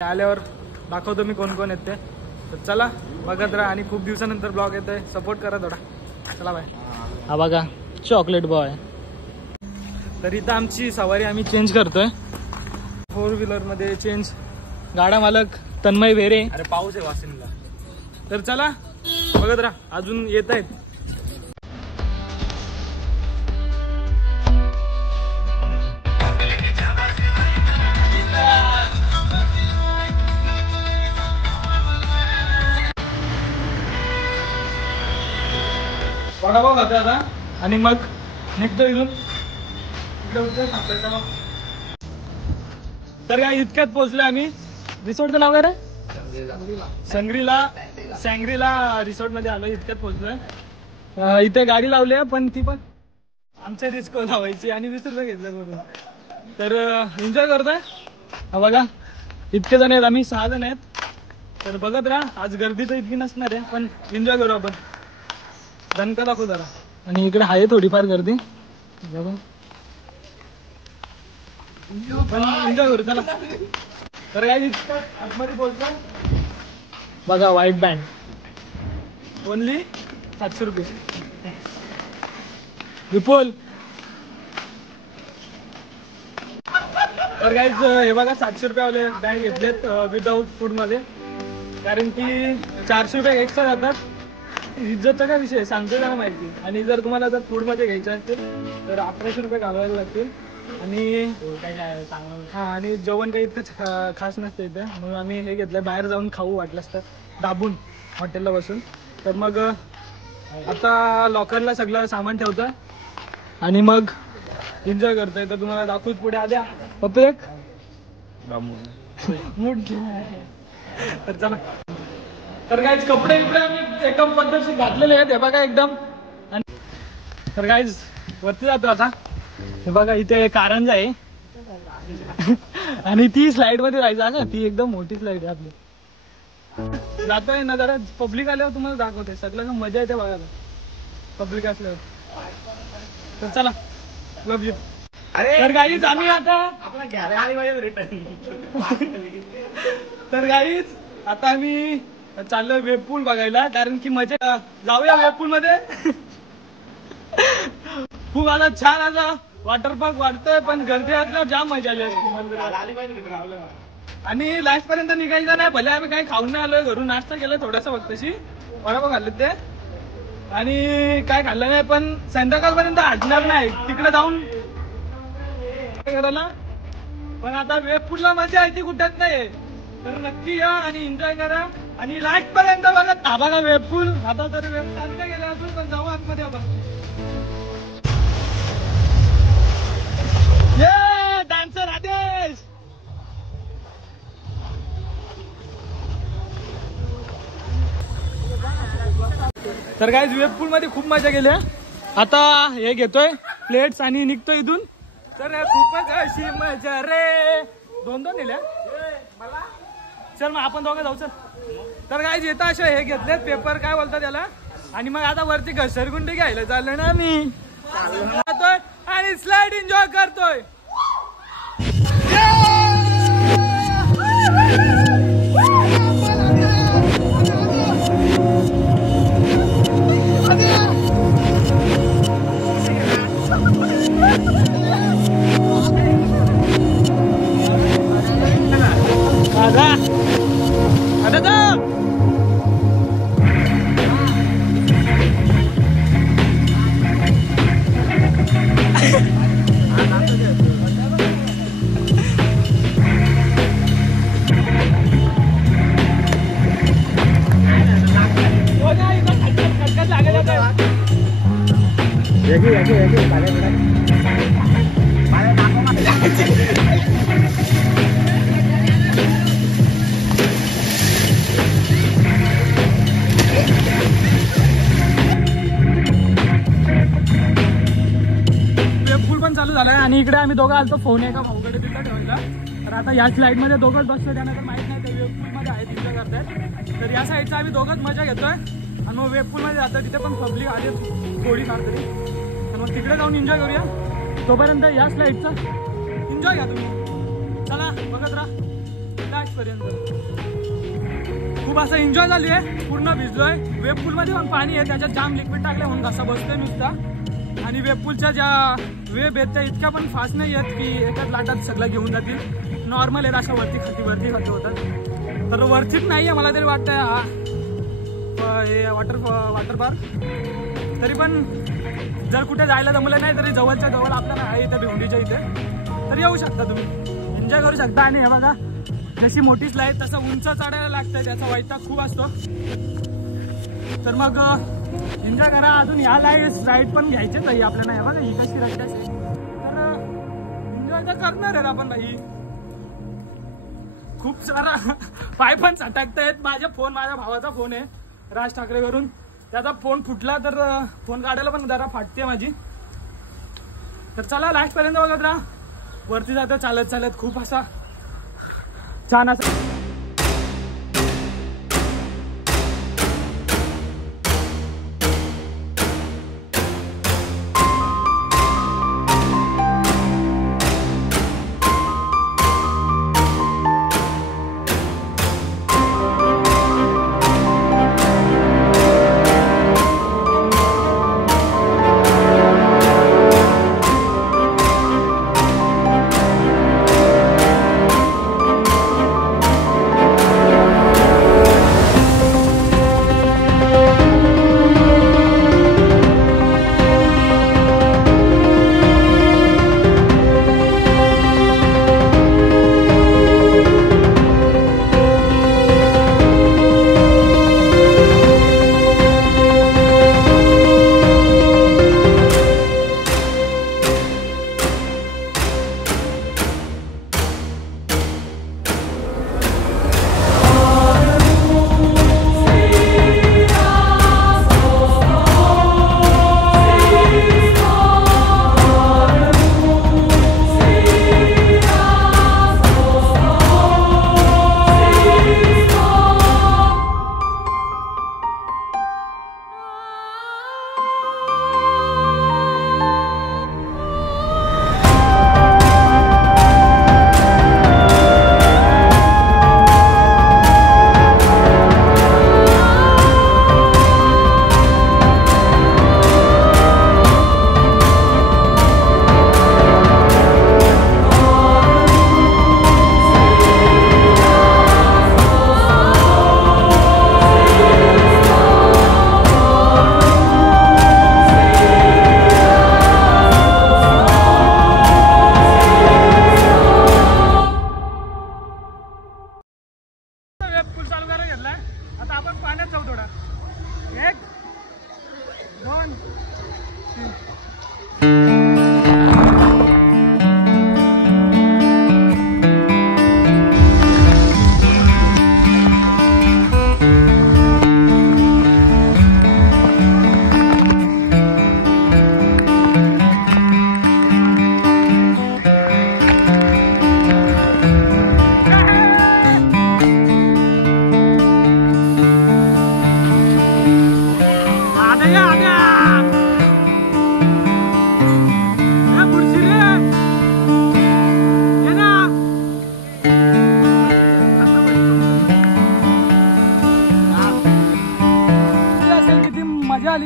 आल्यावर दाखवतो मी कोण कोण येते. तर चला बघत राहा आणि खूप दिवसानंतर ब्लॉग येतोय, सपोर्ट करा थोडा. चला बाय. हा बघा चॉकलेट बॉय. तर इथं आमची सवारी आम्ही चेंज करतोय 4 व्हीलर मध्ये चेंज. गाडा मालक तन्मय वेरे. अरे पाऊस आहे वाशिमला. तर चला बघत राहा, अजून येत आहेत. वडापाव खाते आता आणि मग निघतो इथून. तर काय इतक्यात पोहोचलो आम्ही. रिसॉर्टचं नाव काय रे? सँग्रीला रिसॉर्ट मध्ये आलो. इतक्यात पोहोचलोय. इथे गाडी लावली आहे, पण ती पण आमच्या रिस्क लावायची आणि 20 रुपये घेतलं करून. तर एन्जॉय करतोय. हा बघा इतके जण आहेत, आम्ही 6 जण आहेत. तर बघत राहा, आज गर्दी तर इतकी नसणार आहे, पण एन्जॉय करू आपण. दणका दाखवू जरा. आणि इकडे आहे थोडीफार गर्दी, पण एन्जॉय करू चला. तर काय आतमध्ये बोलतो बघा, व्हाईट बँड ओनली 700 रुपये. विपुल. तर काय हे बघा 700 रुपये बँड घेतलेत विदाऊट फूड मध्ये, कारण की 400 रुपये एक्स्ट्रा जातात. इज्जतचा काय विषय सांगतो त्याला माहिती. आणि जर तुम्हाला जर फूड मध्ये घ्यायचं असेल तर 1100 रुपये घालवायला लागतील. आणि हा, आणि जेवण काही इतकं खास नसतं इथे, म्हणून आम्ही हे घेतलंय. बाहेर जाऊन खाऊ वाटलंच तर दाबून हॉटेलला बसून. तर मग आता लॉकरला सगळं सामान ठेवतोय आणि मग एन्जॉय करतोय. तर तुम्हाला दाखवूच पुढे. आद्या पप्पे एक मूड. तर चला. तर गाईज कपडे आम्ही एकदम पद्धतशीर घातलेले आहेत, हे बघा एकदम. तर गाईज वरती जातो आता. हे बघा इथे कारंजा आहे आणि ती स्लाइड मध्ये जायचं ना, ती एकदम मोठी स्लाइड आहे आपली. जातोय ना जरा. पब्लिक आल्यावर तुम्हाला दाखवते सगळं मजा येते बघायला पब्लिक असल्यावर. तर चला लव यू. तर गाईज आम्ही आता तर गाईज आता आम्ही चाललोय वेब पूल बघायला, कारण की मजा. जाऊया वेब पूल मध्ये. खूप आता छान असा वॉटर पार्क वाटतोय, पण गर्दी असल्यावर जाम मजा आली. आणि लास्ट पर्यंत निघायचं नाही. भले आम्ही काही खाऊन नाही आलोय, घरून नाश्ता केलाय थोडासा फक्तशी. वडापाव खाल्ले ते आणि काय खाल्लं नाही, पण संध्याकाळपर्यंत हटणार नाही तिकडे जाऊन करायला. पण आता वेब पूलला मजा आहे ती कुठेच नाही. तर नक्की या आणि एन्जॉय करा. आणि लास्ट पर्यंत बघा. ताबा का वेब पूल. आता तर वेब चालते गेले अजून, पण जाऊ आतमध्ये आपण. ये डान्सर आदेश. तर काय वेब पूल मध्ये खूप मजा केली. आता हे घेतोय प्लेट्स आणि निघतोय इथून. तर खूपच अशी मजा रे. 2 नेल्या मला. चल मग आपण दोघं जाऊ. चल. तर काय येतं अशा हे घेतलेत पेपर, काय बोलतात त्याला. आणि मग आता वरती घसरगुंडी घ्यायला चाललोय ना मी. जातोय आणि स्लाइड एन्जॉय करतोय. चालू झालाय आणि इकडे आम्ही दोघं आलतो फोन एका भाऊकडे तिथं ठेवायला. तर आता या स्लाइड मध्ये दोघंच बसतो, त्यांना तर माहित नाही ते वेब पूल मध्ये आहेत एन्जॉय करतायत. तर या साईडचा आम्ही दोघंच मजा घेतोय. आणि मग वेब पूल मध्ये जातो, तिथे पण पब्लिक आले थोडीफार तरी. आणि मग तिकडे जाऊन एन्जॉय करूया. तोपर्यंत या स्लाइडचा एन्जॉय घ्या तुम्ही. चला बघत राहा. पर्यंत. खूप असं एन्जॉय झाली आहे, पूर्ण भिजलोय. वेब पूल मध्ये पण पाणी आहे, त्याच्यात जाम लिक्विड टाकले म्हणून कसा बसतोय नुसता. आणि वेब पूलच्या ज्या वेब आहेत त्या इतक्या पण फास्ट नाही आहेत की एकाच लाटात सगळं घेऊन जातील. नॉर्मल आहेत, अशा वरती खाती होतात. तर वरतीच नाही आहे मला तरी वाटतंय हा हे वॉटर पार्क. तरी पण जर कुठे जायला जमलं नाही तरी जवळच्या जवळ आपल्याला आहे इथे भिवंडीच्या इथे, तर येऊ शकता तुम्ही, एन्जॉय करू शकता. आणि हे बघा जशी मोठी स्लाईड तसं उंच चढायला लागतं, त्याचा वैताग खूप असतो. तर मग एन्जॉय करा. अजून ह्या राईड पण घ्यायचेच आहे आपल्याला. हे बघा ही कशी राईड असेल, तर एन्जॉय तर करणार आहे आपण भाई. खूप सारा पाय पण चटकतायत. माझा भावाचा फोन आहे राज ठाकरेवरून, त्याचा फोन फुटला तर फोन काढायला पण जरा फाटते माझी. तर चला लास्ट पर्यंत बघत राहा. वरती जातो चालत चालत, खूप असा छान असा.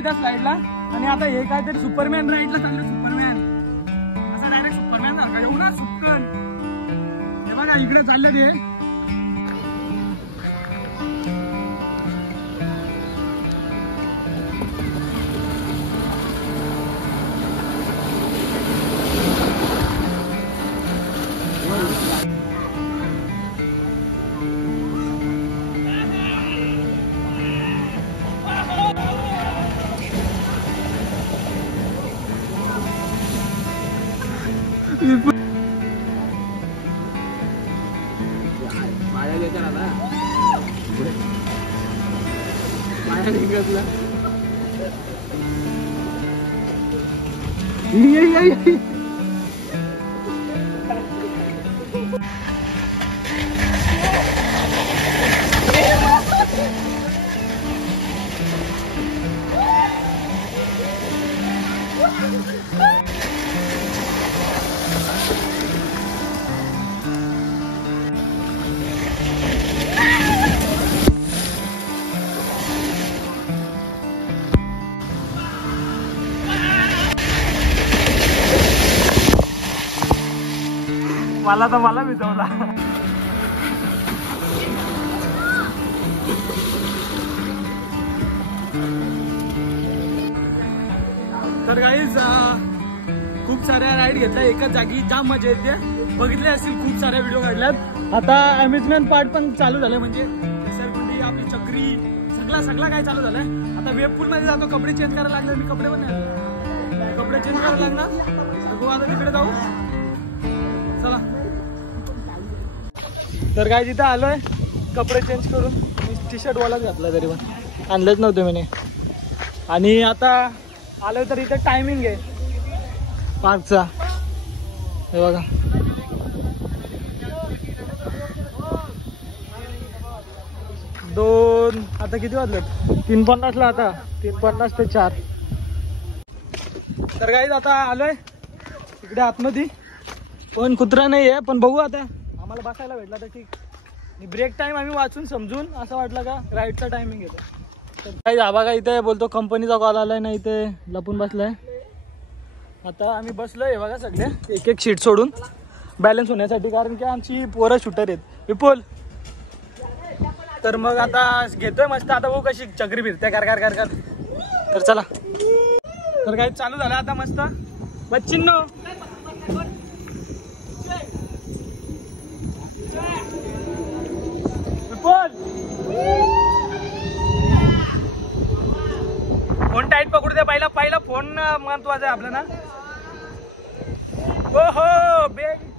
त्या स्लाइडला. आणि आता हे काहीतरी सुपरमॅन राईडला चाललं. सुपरमॅन असा डायरेक्ट सुपरमॅन सारखा येऊ ना सुटकन. हे बघा इकडे चालले ते. मला भिजवला. तर गाईज खूप साऱ्या राईड घेतल्या एकाच जागी, जाम मजा येते. बघितले असतील खूप साऱ्या व्हिडिओ काढल्यात. आता अम्युजमेंट पार्ट पण चालू झालं, म्हणजे घसरगुंडी, आपली चक्री, सगळा काय चालू झालंय. आता वेब पूल मध्ये जातो, कपडे चेंज करायला लागले. मी कपडे पण नाही, कपडे चेंज करायला लागणार. बघू आता तिकडे जाऊ, चला. तर काय तिथं आलोय कपडे चेंज करून. मी टी शर्ट वालाच घातला, तरी पण आणलंच नव्हतं मी. आणि आता आलोय तर इथे टायमिंग आहे पार्कचा, हे बघा. आता किती वाजलेत? 3:50ला. आता 3:50 ते 4. तर गाईज आता आलोय इकडे आतमध्ये, पण कुत्रा नाही आहे. पण बघू आता, आम्हाला बसायला भेटला तर ठीक. ब्रेक टाइम आम्ही वाचून समजून असं वाटलं का राईडचा टायमिंग येतो. तर काही आबा का इथे बोलतो कंपनीचा कॉल आलाय ना, इथे लपून बसलाय. आता आम्ही बसलोय बघा सगळे एक शीट सोडून बॅलन्स होण्यासाठी, कारण की आमची पोरं शूटर आहेत. विपुल, तर मग आता घेतोय मस्त. आता बघू कशी चक्री फिरते कर कर कर कर. तर चला. तर काही चालू झालं आता मस्त. बच्चिंनो, फोन टाईट पकडू दे. पहिला फोन महत्वाचा आहे आपल्याला. हो हो बेग,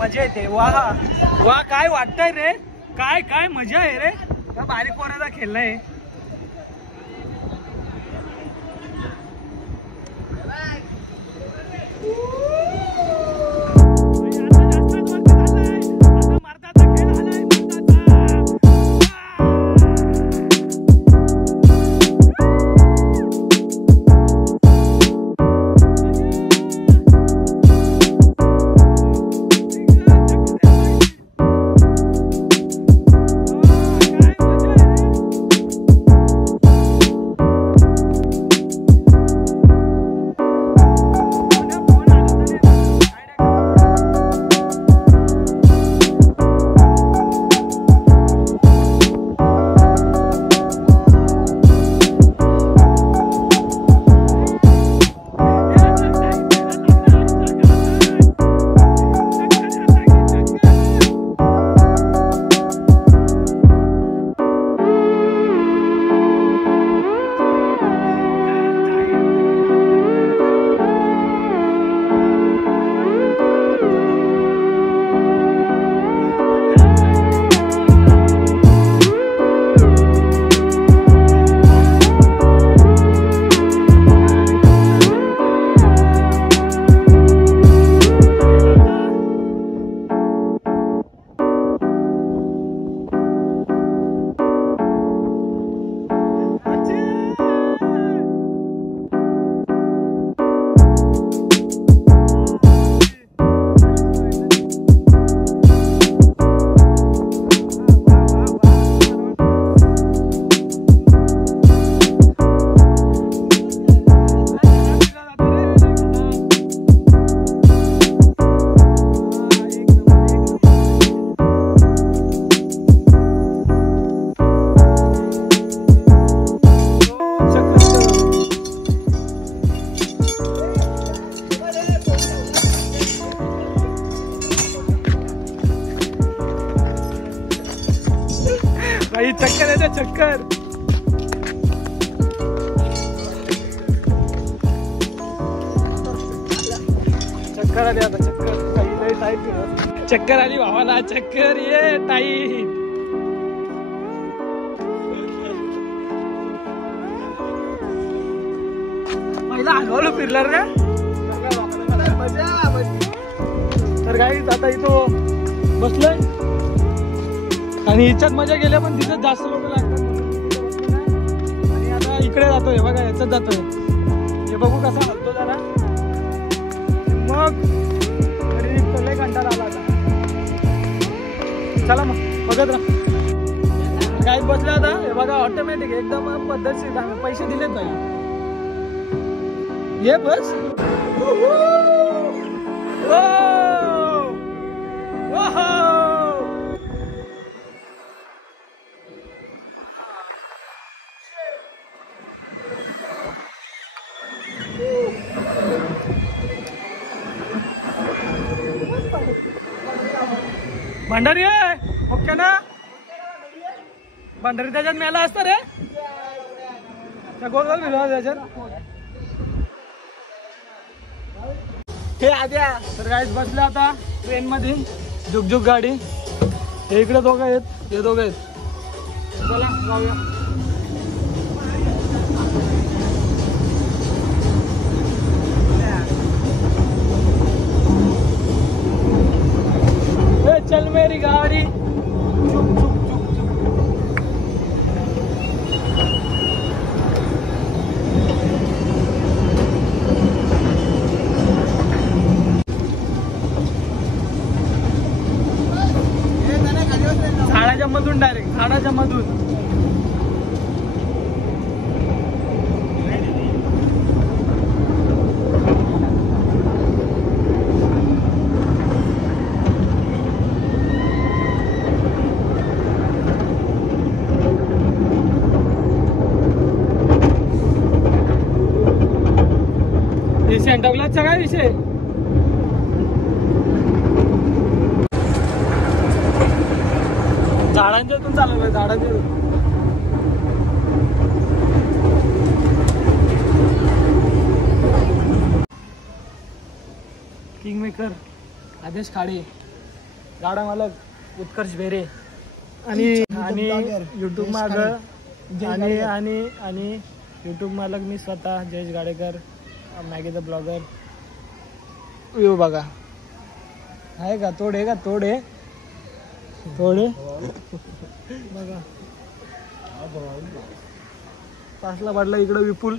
मजा येते. वा काय वाटतंय रे, काय मजा आहे रे. का बारीक पोराचा खेळलाय. चक्कर आहे, चक्कर. चक्कर आली आता, चक्कर आली भावाला, चक्कर ये टाईट. पहिला आगावलं फिरणार का. तर गाईज आता इथं बसलोय आणि हिच्यात मजा गेल्या, पण तिथं जास्त लोक लागतात. आणि आता इकडे जातोय बघा, याच्यात जातोय. हे बघू कसा हलतो जरा, मग तरी लय कंटाळा आला आता. चला मग बघत राहा. गाईत बसले आता, हे बघा ऑटोमॅटिक एकदम पद्धतशीर. पैसे दिलेत नाही, ये बस भंडारी आहे ओके ना भंडारी त्याच्यात मेला असतं रे त्या गोल गोल मिळवा त्याच्यात हे आद्या तर गाईस बसले आता ट्रेन मध्ये जुगजुग गाडी हे इकडे दोघं आहेत हे दोघं आहेत चला जाऊया चल मेरी गाड़ी चुप चुप चुप चुप झाडाच्या मधून डायरेक्ट झाडाच्या मधून सेंटा क्लॉजचा काय विषय झाडांच्या इथून चालू आहे झाडांच्या किंगमेकर आदेश खाडे गाडा मालक उत्कर्ष बेरे आणि युट्यूब मालक आणि युट्यूब मालक मी स्वतः Jayesh Gadekar Maggi the blogger येऊ बघा आहे का तोडे बघा पाचला पाडला इकडं विपुल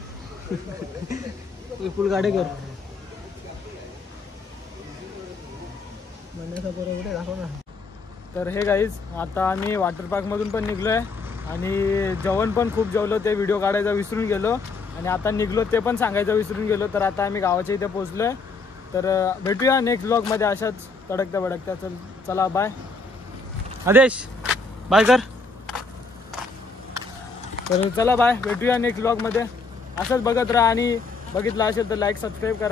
गाडेकर दाखव ना तर हे गाईज आता आम्ही वॉटर पार्क मधून पण निघलोय आणि जेवण पण खूप जेवलो ते व्हिडिओ काढायचा विसरून गेलो आणि आता निघलो ते पण सांगायचं विसरून गेलो तर आता आम्ही गावाच्या इथे पोहोचलोय तर भेटूया नेक्स्ट ब्लॉग मध्ये अशाच तडकत्या चला बाय आदेश बाय कर तर चला बाय भेटूया नेक्स्ट ब्लॉग मध्ये असंच बघत राहा आणि बघितलं असेल तर लाईक सबस्क्राईब करा